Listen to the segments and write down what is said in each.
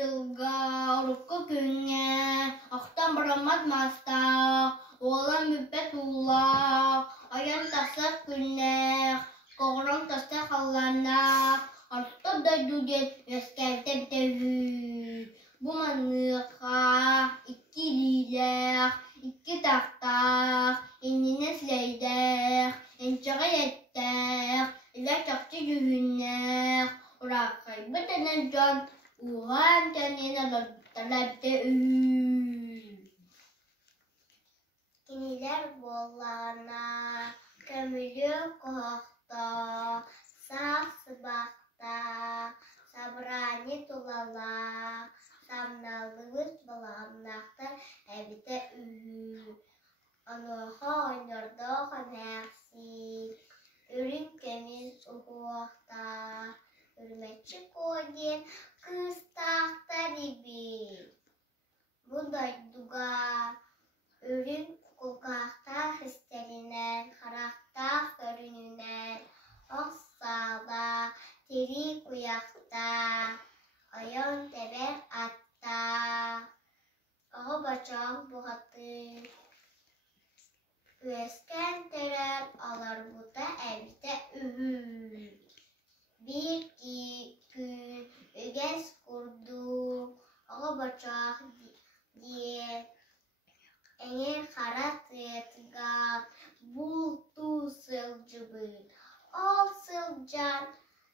Тылга, урукка күңе, ақтан барамат маста, оğlan mübbet uğla, ayan tasak günler, koğran tasak hallarına, artta da düget, eskerte bitevü. Bu manlığa, iki liler, iki tahtak, enine sileyder, ençağa yetter, ile çakçı yühünler, orak kaybedenen can, uğan kendine talepte Kiniler bollana, kömülü kohta, sağ sıbakta, sabrani tulala, samnalığız balamnakta, evde Anoha oynarda hamersi, ürün kemiz uhuakta, ürmetçi koyun, kız tahta ribi. Bunday duga, ürün kulkakta hisselinen, karakta görününen, oksala, teri kuyakta, ayon teber atta, aho bacağım buhatı. Üesken terer alır bu da evde Bir gün üges kurdu, aho bacak diye. Eğer karat yetgan, buldu sılcıbı. Ol sılcan,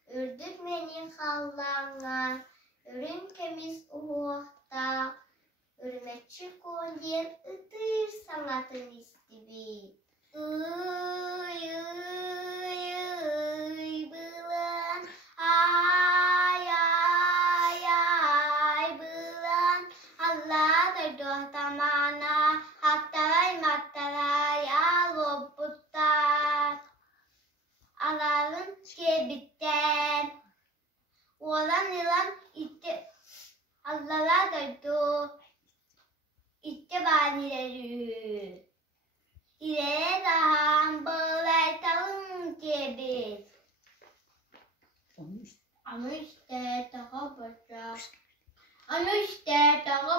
ürdük menin hallangan, ürün kemiz uhuakta. Ürmetçi koyun ıtır sanatın istibi. Iy, iy, iy, bılan, ay, ay, ay, bılan. Allah da dohtamana, mattalay, al obuttan. Alalın kebitten, olan ilan itti, Allah'a da doh. İşte banileri, ileri daha bağlaytalım diye biz. Ama işte daha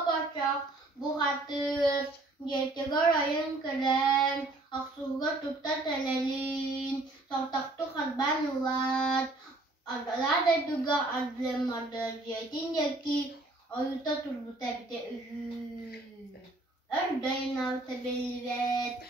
bacak, bu hatır, yetigar ayın kalem, aksuga tutta telelin, saktaktı kalban ulat, adalar da duga adlem adı, yetin yaki, ayuta turbu tebde Ördeğin altı belvet,